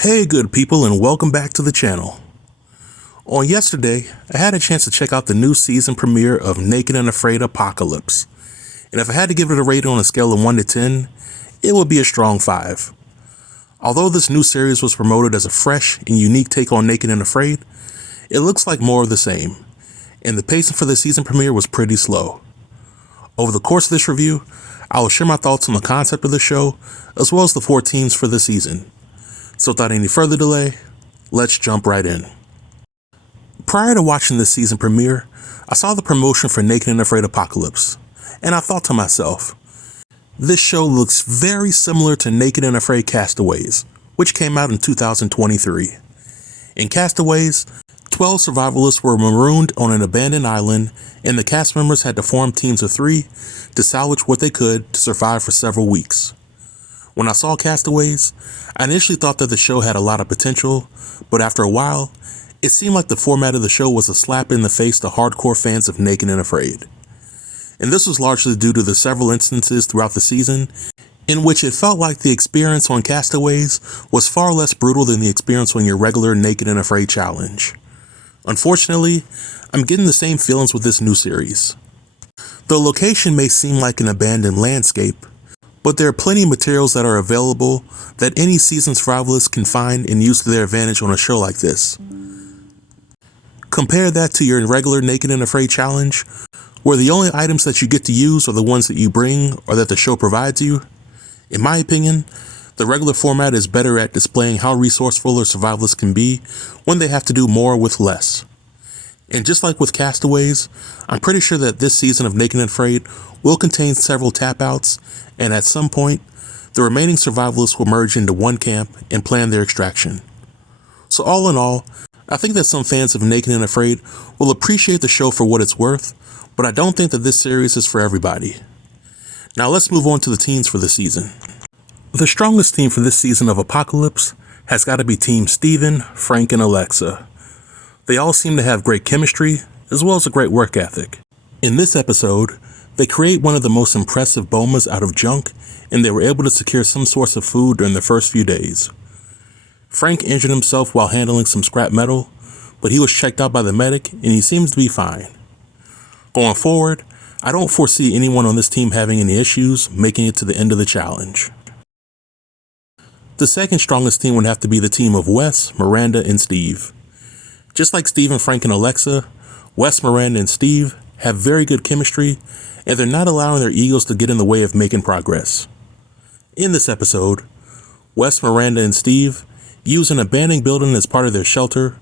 Hey good people, and welcome back to the channel. On yesterday, I had a chance to check out the new season premiere of Naked and Afraid Apocalypse, and if I had to give it a rating on a scale of 1 to 10, it would be a strong 5. Although this new series was promoted as a fresh and unique take on Naked and Afraid, it looks like more of the same, and the pacing for the season premiere was pretty slow. Over the course of this review, I will share my thoughts on the concept of the show, as well as the 4 teams for the season. So without any further delay, let's jump right in. Prior to watching this season premiere, I saw the promotion for Naked and Afraid Apocalypse, and I thought to myself, this show looks very similar to Naked and Afraid Castaways, which came out in 2023. In Castaways, 12 survivalists were marooned on an abandoned island, and the cast members had to form teams of 3 to salvage what they could to survive for several weeks. When I saw Castaways, I initially thought that the show had a lot of potential, but after a while, it seemed like the format of the show was a slap in the face to hardcore fans of Naked and Afraid. And this was largely due to the several instances throughout the season in which it felt like the experience on Castaways was far less brutal than the experience on your regular Naked and Afraid challenge. Unfortunately, I'm getting the same feelings with this new series. The location may seem like an abandoned landscape, but there are plenty of materials that are available that any seasoned survivalist can find and use to their advantage on a show like this. Compare that to your regular Naked and Afraid challenge, where the only items that you get to use are the ones that you bring or that the show provides you. In my opinion, the regular format is better at displaying how resourceful a survivalist can be when they have to do more with less. And just like with Castaways, I'm pretty sure that this season of Naked and Afraid will contain several tap-outs, and at some point, the remaining survivalists will merge into one camp and plan their extraction. So all in all, I think that some fans of Naked and Afraid will appreciate the show for what it's worth, but I don't think that this series is for everybody. Now let's move on to the teams for the season. The strongest team for this season of Apocalypse has got to be Team Steven, Frank, and Alexa. They all seem to have great chemistry, as well as a great work ethic. In this episode, they create one of the most impressive bomas out of junk, and they were able to secure some source of food during the first few days. Frank injured himself while handling some scrap metal, but he was checked out by the medic, and he seems to be fine. Going forward, I don't foresee anyone on this team having any issues making it to the end of the challenge. The second strongest team would have to be the team of Wes, Miranda, and Steve. Just like Steven, Frank, and Alexa, Wes, Miranda, and Steve have very good chemistry, and they're not allowing their egos to get in the way of making progress. In this episode, Wes, Miranda, and Steve use an abandoned building as part of their shelter,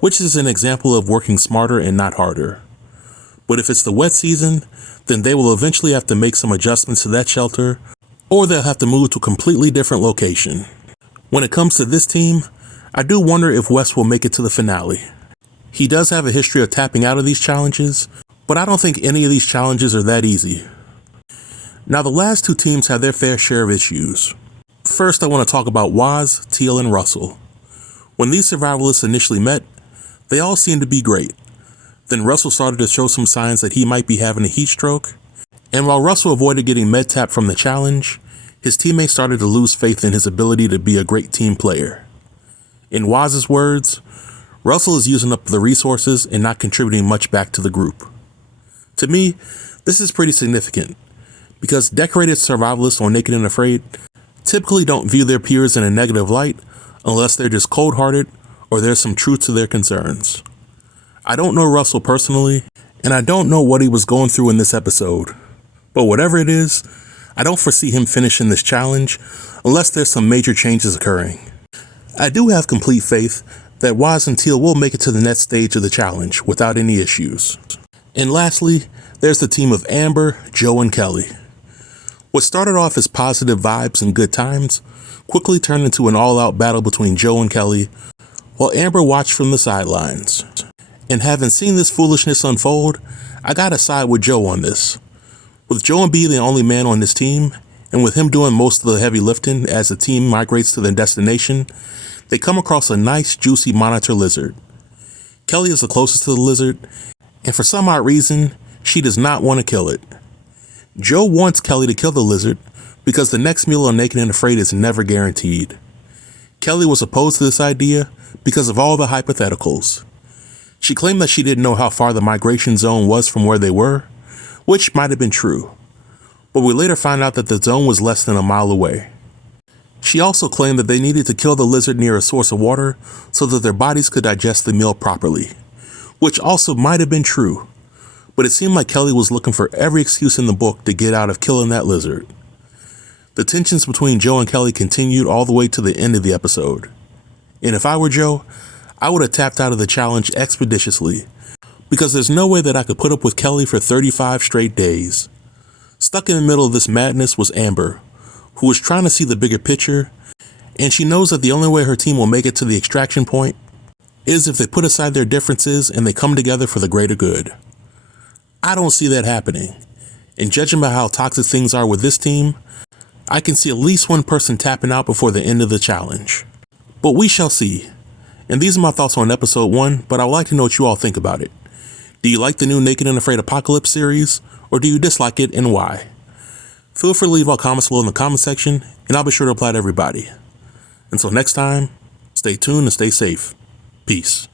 which is an example of working smarter and not harder. But if it's the wet season, then they will eventually have to make some adjustments to that shelter, or they'll have to move to a completely different location. When it comes to this team, I do wonder if Wes will make it to the finale. He does have a history of tapping out of these challenges, but I don't think any of these challenges are that easy. Now the last 2 teams have their fair share of issues. First, I want to talk about Waz, Teal, and Russell. When these survivalists initially met, they all seemed to be great. Then Russell started to show some signs that he might be having a heat stroke, and while Russell avoided getting med tapped from the challenge, his teammates started to lose faith in his ability to be a great team player. In Waz's words, Russell is using up the resources and not contributing much back to the group. To me, this is pretty significant, because decorated survivalists on Naked and Afraid typically don't view their peers in a negative light unless they're just cold-hearted or there's some truth to their concerns. I don't know Russell personally, and I don't know what he was going through in this episode, but whatever it is, I don't foresee him finishing this challenge unless there's some major changes occurring. I do have complete faith that Waz and Teal will make it to the next stage of the challenge without any issues. And lastly, there's the team of Amber, Joe, and Kelly. What started off as positive vibes and good times quickly turned into an all-out battle between Joe and Kelly, while Amber watched from the sidelines. And having seen this foolishness unfold, I gotta side with Joe on this. With Joe and B the only man on this team, and with him doing most of the heavy lifting as the team migrates to their destination, they come across a nice, juicy monitor lizard. Kelly is the closest to the lizard, and for some odd reason, she does not want to kill it. Joe wants Kelly to kill the lizard because the next meal on Naked and Afraid is never guaranteed. Kelly was opposed to this idea because of all the hypotheticals. She claimed that she didn't know how far the migration zone was from where they were, which might have been true, but we later found out that the zone was less than a mile away. She also claimed that they needed to kill the lizard near a source of water so that their bodies could digest the meal properly, which also might have been true, but it seemed like Kelly was looking for every excuse in the book to get out of killing that lizard. The tensions between Joe and Kelly continued all the way to the end of the episode. And if I were Joe, I would have tapped out of the challenge expeditiously, because there's no way that I could put up with Kelly for 35 straight days. Stuck in the middle of this madness was Amber, who was trying to see the bigger picture, and she knows that the only way her team will make it to the extraction point is if they put aside their differences and they come together for the greater good. I don't see that happening, and judging by how toxic things are with this team, I can see at least one person tapping out before the end of the challenge. But we shall see. And these are my thoughts on episode 1, but I would like to know what you all think about it. Do you like the new Naked and Afraid Apocalypse series, or do you dislike it and why? Feel free to leave all comments below in the comment section, and I'll be sure to reply to everybody. Until next time, stay tuned and stay safe. Peace.